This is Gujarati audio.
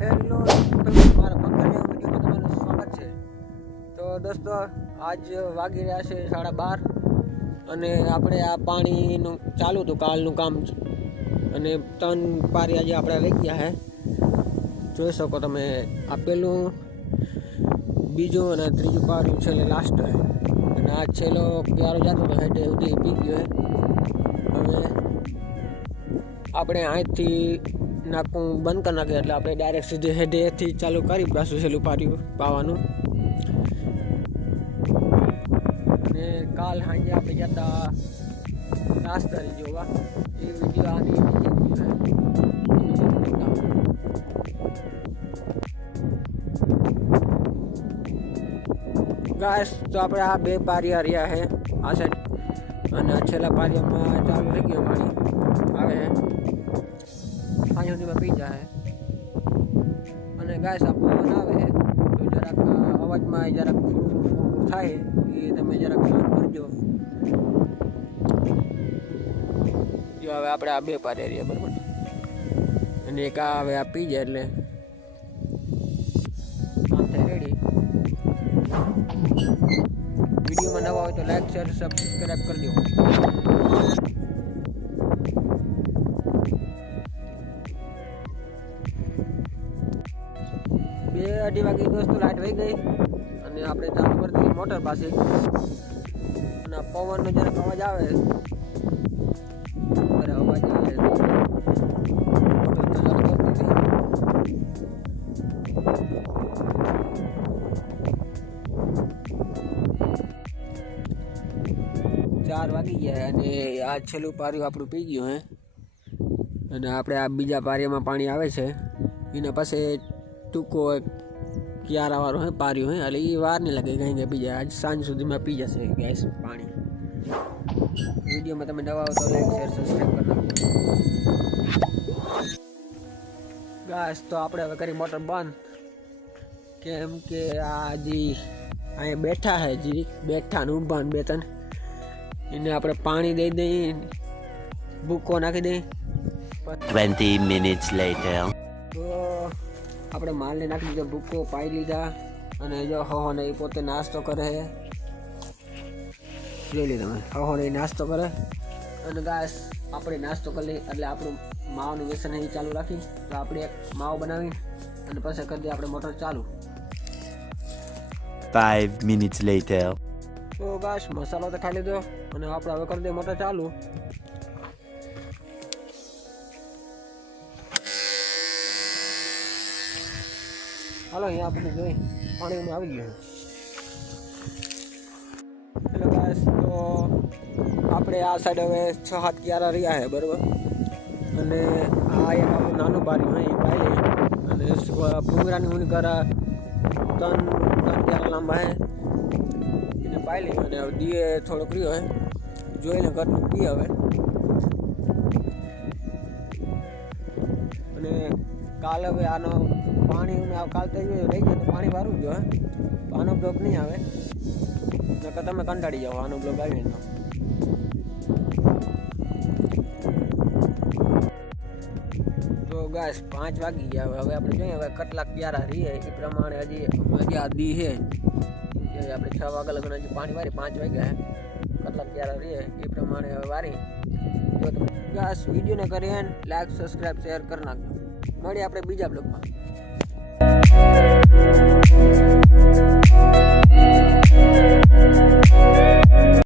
હેલો મારા પંખા વિડીયોમાં તમારું સ્વાગત છે. તો દોસ્તો, આજ વાગી રહ્યા છે સાડા બાર અને આપણે આ પાણીનું ચાલુ હતું કાલનું કામ અને ત્રણ પારી આજે આપણે લઈ ગયા હે. જોઈ શકો તમે આ પહેલું બીજું અને ત્રીજું પાર્યું છેલ્લે લાસ્ટ હે. અને આ છેલ્લો ક્યારો જતો હતો હેઠે સુધી પી ગયો હે. હવે આપણે અહીંથી નાખવું બંધ કરી નાખ્યું એટલે આપણે ડાયરેક્ટ સીધે હેડેથી ચાલુ કરી પાછું છેલ્લું પાર્યું પાવાનું. ને કાલ સાંજે આપણે જતા રાસ્તરી જોવા. એ વીડિયો આની ગાઈસ તો આપણે આ બે પારિયા રહ્યા છે આ સાઈડ અને છેલ્લા પારિયામાં ચાલુ થઈ ગયો સાંજ સુધીમાં જાય. અને ગાય આ પવન આવે, તો જરાક અવાજમાં જરાક થાય, એ તમે જરાક સહન કરજો. જો હવે આપણે આ બે પાર એરિયા, બરાબર? અને એક આ હવે આ પી જાય એટલે રેડી વિડીયોમાં નવા હોય તો લાઈક શેર સબસ્ક્રાઈબ કરી દો. અઢી વાગે દોસ્તો લાઈટ વહી ગઈ અને આપણે ચાલુ કરી દીધી મોટર પાસે. અને પવનનો જ્યારે અવાજ આવે, ત્યારે અવાજ આવે. ચાર વાગી ગયા અને આ છેલ્લું પાર્યું આપણું પી ગયું હે. અને આપણે આ બીજા પારિયામાં પાણી આવે છે. એના પાસે ટૂંકો ક્યારાવાળો હે પાર્યું હે એટલે એ વાર નહીં લાગે કંઈ પી જાય. આજ સાંજ સુધીમાં પી જશે ગેસ પાણી. વિડીયોમાં તમે નવા આવો તો લાઈક શેર સબસ્ક્રાઈબ કરી ગાસ તો આપણે હવે કરી મોટર બંધ. કેમ કે આ જી અહીંયા બેઠા હે જી બેઠા ને ઊભા ને બે ત્રણ. એને આપણે પાણી દઈ દઈએ ભૂકો નાખી દઈએ. 20 minutes later. આપણે માલને નાખી દીધો ભૂકો પાઈ લીધા અને જો હો ને એ પોતે નાસ્તો કરે. છે જોઈ લીધા તમે હો ને એ નાસ્તો કરે. અને ગાસ આપણે નાસ્તો કરી લઈએ એટલે આપણું માવાનું વ્યસન એ ચાલુ રાખી. તો આપણે એક માવો બનાવી અને પછી કરી દઈએ આપણે મોટર ચાલુ. ફાઈવ મિનિટ્સ લેટર તો ગાસ મસાલો તો ખાઈ લીધો. અને આપણે હવે કરી દઈએ મોટર ચાલુ. હાલો, અહીંયા આપણે જોઈ પાણીમાં આવી ગયું હેલો બસ તો આપણે આ સાઈડ હવે છ સાત ક્યારા રહ્યા છે, બરાબર? અને આ એક આપણું નાનું પાર્યું હોય એ પાઈ અને ભૂંગરાની ઊંડી કરા ત્રણ ત્રણ ક્યારા લાંબા હે એને પાઈ લઈએ અને હવે દીએ થોડોક રહ્યો હે જોઈને ઘરનું પી હવે. અને કાલે હવે આનો પાણી કાલ થઈ ગયું રહી ગયું, તો પાણી વારું ગયો હે. આનો બ્લોક નહીં આવે. નકર તમે કંટાળી જાઓ, આનો બ્લોક આવીને તો. તો પાંચ વાગી ગયા હવે આપણે જોઈએ, હવે કેટલાક પ્યારા રહીએ. એ પ્રમાણે હજી હજી આ દી છે. આપણે છ વાગ્યા લગ્ન હજી પાણી વારી, પાંચ વાગ્યા, હે. પ્યારા રહીએ, એ પ્રમાણે હવે વારી. તમે ગાઈસ, વિડીયોને કરીએ લાઈક સબસ્ક્રાઈબ શેર કરી નાખજો. મળીએ આપણે બીજા બ્લોગમાં Thank you